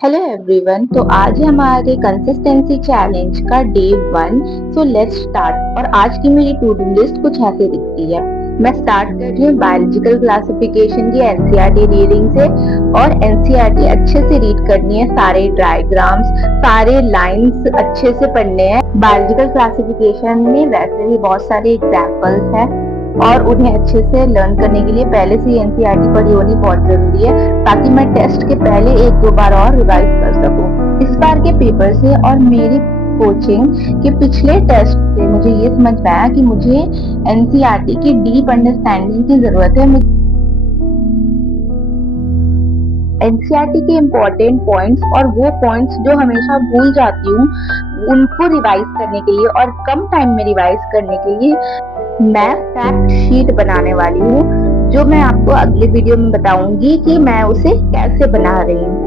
Hello everyone. तो आज है हमारे कंसिस्टेंसी चैलेंज का डे 1। So let's start. और आज की मेरी टू डू लिस्ट कुछ ऐसे दिखती है। मैं स्टार्ट कर रही हूँ बायोलॉजिकल क्लासिफिकेशन की एनसीईआरटी रीडिंग से। और एनसीईआरटी अच्छे से रीड करनी है, सारे डायग्राम्स, सारे लाइंस अच्छे से पढ़ने हैं। बायोलॉजिकल क्लासिफिकेशन में वैसे भी बहुत सारे एग्जाम्पल्स हैं और उन्हें अच्छे से लर्न करने के लिए पहले से एनसीईआरटी पढ़ी होनी बहुत जरूरी है, ताकि मैं टेस्ट के पहले एक दो बार और रिवाइज कर सकूं। इस बार के पेपर से और मेरी कोचिंग के पिछले टेस्ट से मुझे ये समझ में आया कि मुझे एनसीईआरटी की डीप अंडरस्टैंडिंग की जरूरत है। एनसीईआरटी के इम्पोर्टेंट पॉइंट्स और वो पॉइंट्स जो हमेशा भूल जाती हूँ, उनको रिवाइज करने के लिए और कम टाइम में रिवाइज करने के लिए मैं फैक्ट शीट बनाने वाली हूँ, जो मैं आपको अगले वीडियो में बताऊंगी कि मैं उसे कैसे बना रही हूँ।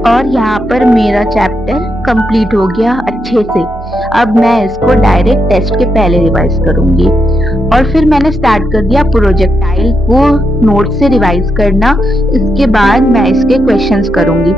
और यहाँ पर मेरा चैप्टर कंप्लीट हो गया अच्छे से। अब मैं इसको डायरेक्ट टेस्ट के पहले रिवाइज करूंगी। और फिर मैंने स्टार्ट कर दिया प्रोजेक्टाइल को नोट से रिवाइज करना। इसके बाद मैं इसके क्वेश्चंस करूंगी।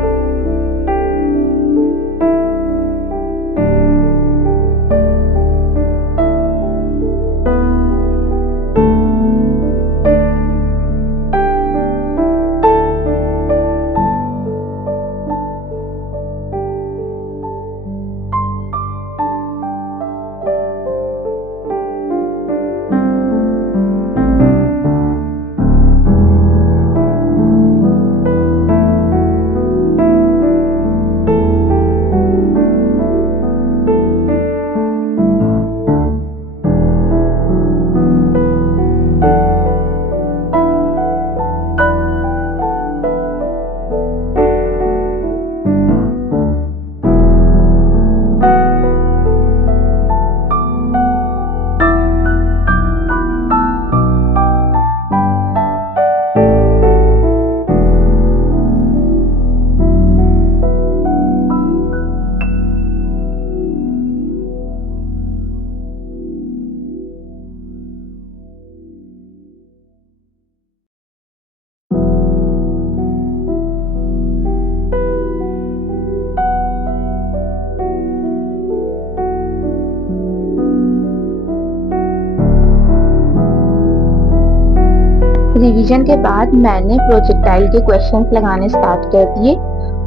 रिवीजन के बाद मैंने प्रोजेक्टाइल के क्वेश्चंस लगाने स्टार्ट कर दिए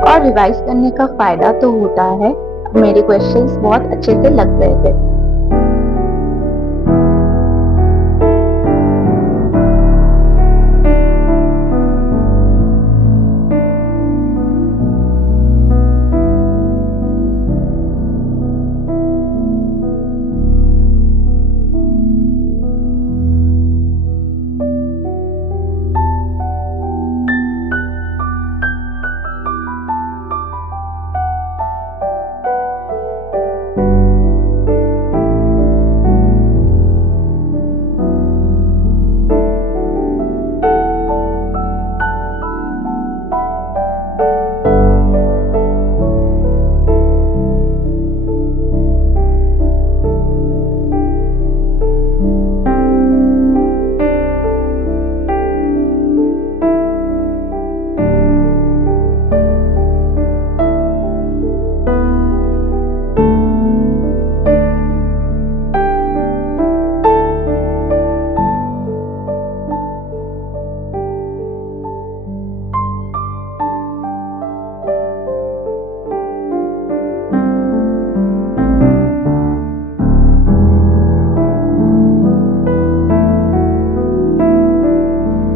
और रिवाइज करने का फायदा तो होता है, मेरे क्वेश्चंस बहुत अच्छे से लग गए थे।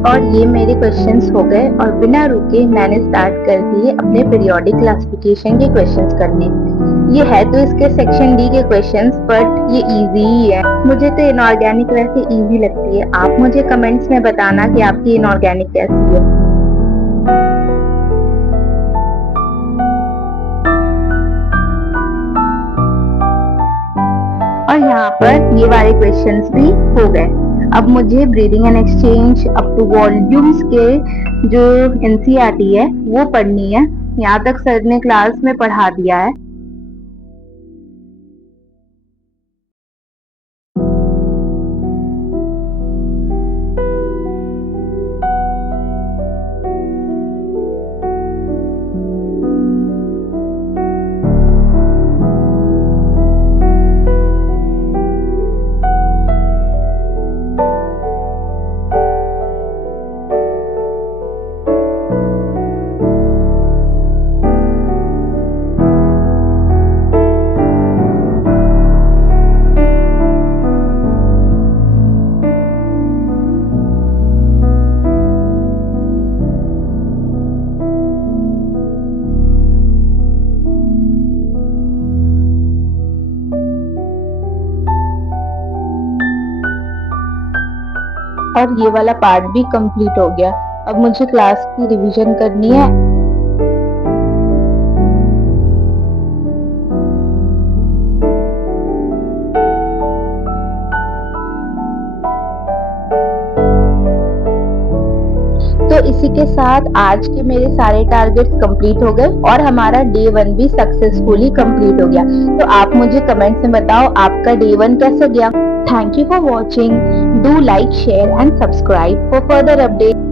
और ये मेरे क्वेश्चंस हो गए और बिना रुके मैंने स्टार्ट कर दिए अपने पीरियोडिक क्लासिफिकेशन के क्वेश्चंस करने। ये है तो इसके सेक्शन डी के क्वेश्चंस, बट ये इजी ही है। मुझे तो इनऑर्गेनिक वैसे इजी लगती है। आप मुझे कमेंट्स में बताना कि आपकी इनऑर्गेनिक कैसी है। और यहाँ पर ये वाले क्वेश्चंस भी हो गए। अब मुझे breathing and exchange up to volumes के जो एनसीईआरटी है वो पढ़नी है। यहाँ तक सर ने क्लास में पढ़ा दिया है। और ये वाला पार्ट भी कंप्लीट हो गया। अब मुझे क्लास की रिवीजन करनी है। तो इसी के साथ आज के मेरे सारे टारगेट्स कंप्लीट हो गए और हमारा डे 1 भी सक्सेसफुली कंप्लीट हो गया। तो आप मुझे कमेंट्स में बताओ आपका डे 1 कैसे गया। Thank you for watching. Do like, share and subscribe for further updates.